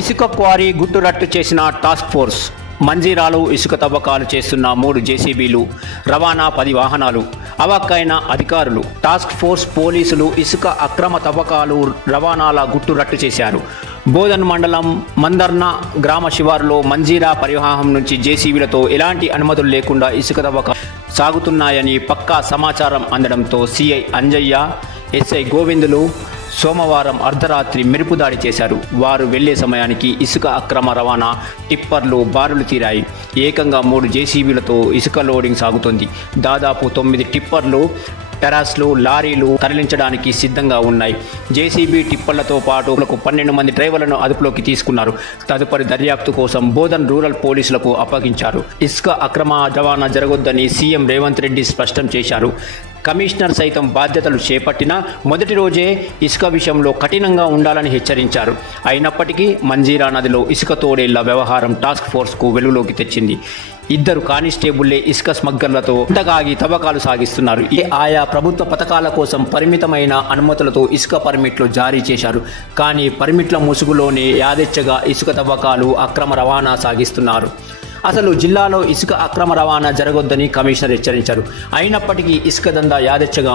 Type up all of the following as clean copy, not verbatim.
ఇసుక క్వారీ గుట్టురట్టు చేసిన task force. మంజీరాలో ఇసుక తవ్వకాలు చేస్తున్న 3 జేసీబీలు, రవాణా 10 వాహనాలు. అవాక్కైన అధికారులు. టాస్క్ ఫోర్స్ పోలీసులు ఇసుక అక్రమ తవ్వకాలు, రవాణాల గుట్టురట్టు చేశారు. బోధన్ మండలం మందర్న గ్రామ శివారులో మంజీరా పరివాహం నుంచి జేసీబీలతో ఎలాంటి అనుమతులు లేకుండా ఇసుక తవ్వకాలు సాగుతున్నాయని పక్కా సమాచారం అందడంతో సిఐ అంజయ్య, ఎస్ఐ గోవిందులు సోమవారం అర్ధరాత్రి మెరుపు దాడి చేశారు. వారు వెళ్లే సమయానికి ఇసుక అక్రమ రవాణా టిప్పర్లు బారులు తీరాయి. ఏకంగా 3 జేసీబీలతో ఇసుక లోడింగ్ సాగుతోంది. దాదాపు 9 టిప్పర్లు, టెరాస్లు, లారీలు తరలించడానికి సిద్ధంగా ఉన్నాయి. జేసీబీ టిప్పర్లతో పాటు 12 మంది డ్రైవర్లను అదుపులోకి తీసుకున్నారు. తదుపరి దర్యాప్తు కోసం బోధన్ రూరల్ పోలీసులకు అప్పగించారు. ఇసుక అక్రమ రవాణా జరగొద్దని సీఎం రేవంత్ రెడ్డి స్పష్టం చేశారు. కమిషనర్ సైతం బాధ్యతలు చేపట్టిన మొదటి రోజే ఇసుక విషయంలో కఠినంగా ఉండాలని హెచ్చరించారు. అయినప్పటికీ మంజీరా నదిలో ఇసుక తోడేళ్ల వ్యవహారం టాస్క్ ఫోర్స్కు వెలుగులోకి తెచ్చింది. 2 కానిస్టేబుల్లే ఇసుక స్మగ్లర్లతో ఇంతగాగి తవ్వకాలు సాగిస్తున్నారు. ఆయా ప్రభుత్వ పథకాల కోసం పరిమితమైన అనుమతులతో ఇసుక పర్మిట్లు జారీ చేశారు. కానీ పర్మిట్ల ముసుగులోనే యాదెచ్చగా ఇసుక తవ్వకాలు, అక్రమ రవాణా సాగిస్తున్నారు. అసలు జిల్లాలో ఇసుక అక్రమ రవాణా జరగొద్దని కమిషనర్ హెచ్చరించారు. అయినప్పటికీ ఇసుక దందా యాదెచ్చగా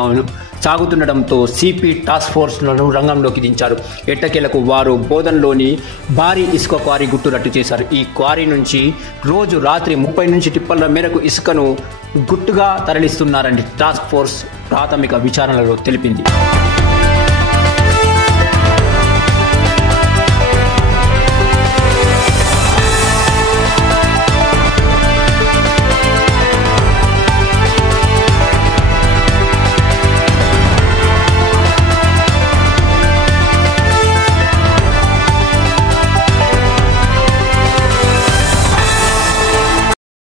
సాగుతుండటంతో సిపి టాస్క్ ఫోర్స్లను రంగంలోకి దించారు. ఎట్టకేలకు వారు బోధన్లోని భారీ ఇసుక క్వారీ గుట్టురట్టు చేశారు. ఈ క్వారీ నుంచి రోజు రాత్రి 30 నుంచి టిప్పర్ల మేరకు ఇసుకను గుట్టుగా తరలిస్తున్నారని టాస్క్ ఫోర్స్ ప్రాథమిక విచారణలో తెలిపింది.